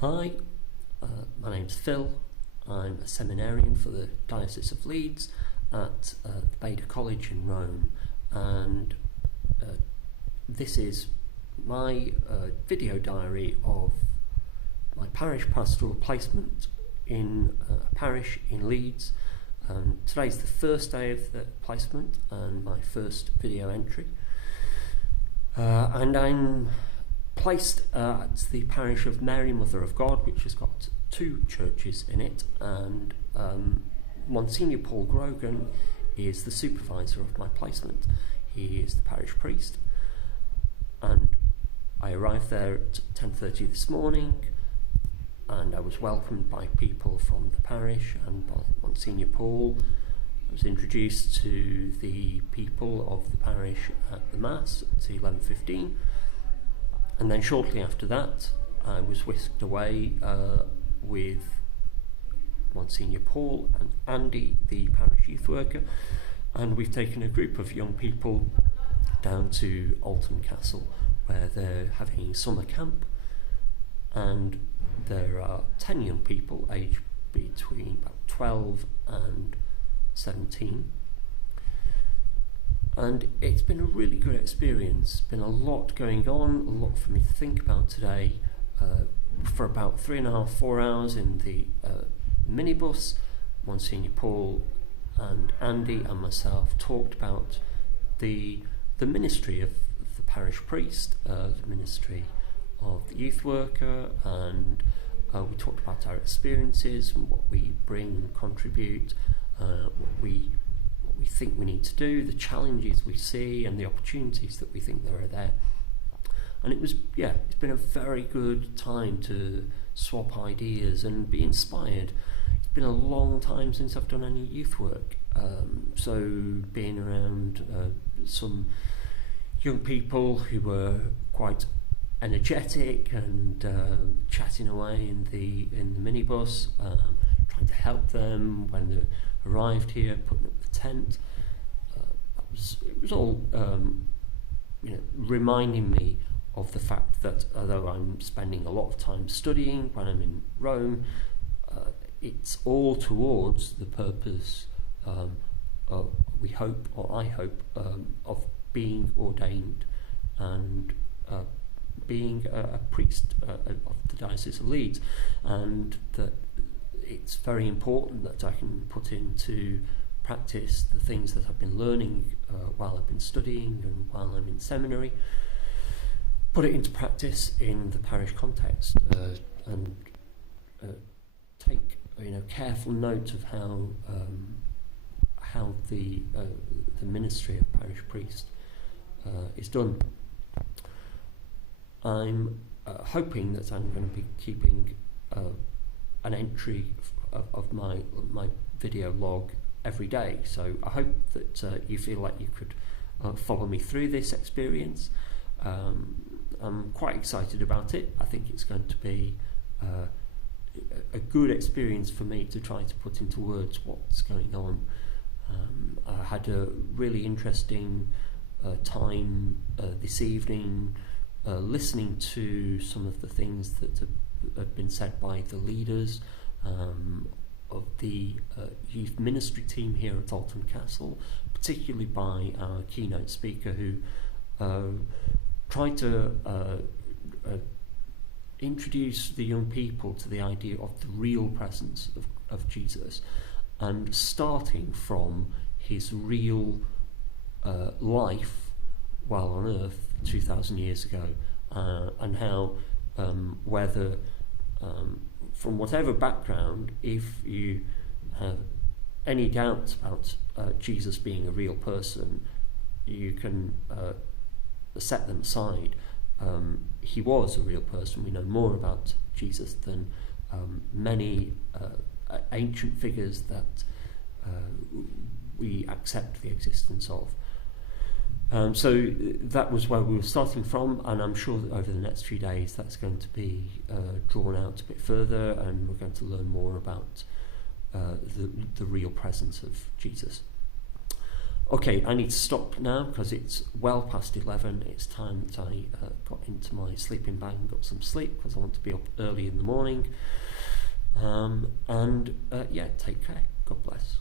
Hi, my name's Phil. I'm a seminarian for the Diocese of Leeds at the Beda College in Rome, and this is my video diary of my parish pastoral placement in a parish in Leeds. Today's the first day of the placement and my first video entry, and I'm placed at the parish of Mary Mother of God, which has got two churches in it, and Monsignor Paul Grogan is the supervisor of my placement. He is the parish priest, and I arrived there at 10:30 this morning, and I was welcomed by people from the parish and by Monsignor Paul. I was introduced to the people of the parish at the Mass at 11:15. And then shortly after that, I was whisked away with Monsignor Paul and Andy, the parish youth worker, and we've taken a group of young people down to Alton Castle, where they're having summer camp, and there are 10 young people aged between about 12 and 17. And it's been a really good experience. Been a lot going on, a lot for me to think about today. For about 3.5, 4 hours in the minibus, Monsignor Paul and Andy and myself talked about the ministry of the parish priest, the ministry of the youth worker, and we talked about our experiences and what we bring and contribute, what we think we need to do, the challenges we see and the opportunities that we think there are there. And it's been a very good time to swap ideas and be inspired. It's been a long time since I've done any youth work, so being around some young people who were quite energetic and chatting away in the minibus, trying to help them when they arrived here, putting up the tent. It was all reminding me of the fact that although I'm spending a lot of time studying when I'm in Rome, it's all towards the purpose, we hope, or I hope, of being ordained and being a priest of the Diocese of Leeds, and that it's very important that I can put into practice the things that I've been learning while I've been studying and while I'm in seminary, put it into practice in the parish context, and take careful note of how the ministry of parish priest is done. I'm hoping that I'm going to be keeping an entry of my video log every day, so I hope that you feel like you could follow me through this experience. I'm quite excited about it. I think it's going to be a good experience for me to try to put into words what's going on. I had a really interesting time this evening listening to some of the things that have been said by the leaders of the youth ministry team here at Alton Castle, particularly by our keynote speaker, who tried to introduce the young people to the idea of the real presence of Jesus, and starting from his real life while on earth 2,000 years ago, and how whether from whatever background, if you have any doubts about Jesus being a real person, you can set them aside. He was a real person. We know more about Jesus than many ancient figures that we accept the existence of. So that was where we were starting from, and I'm sure that over the next few days that's going to be drawn out a bit further, and we're going to learn more about the real presence of Jesus. Okay, I need to stop now because it's well past 11. It's time that I got into my sleeping bag and got some sleep because I want to be up early in the morning. Yeah, take care. God bless.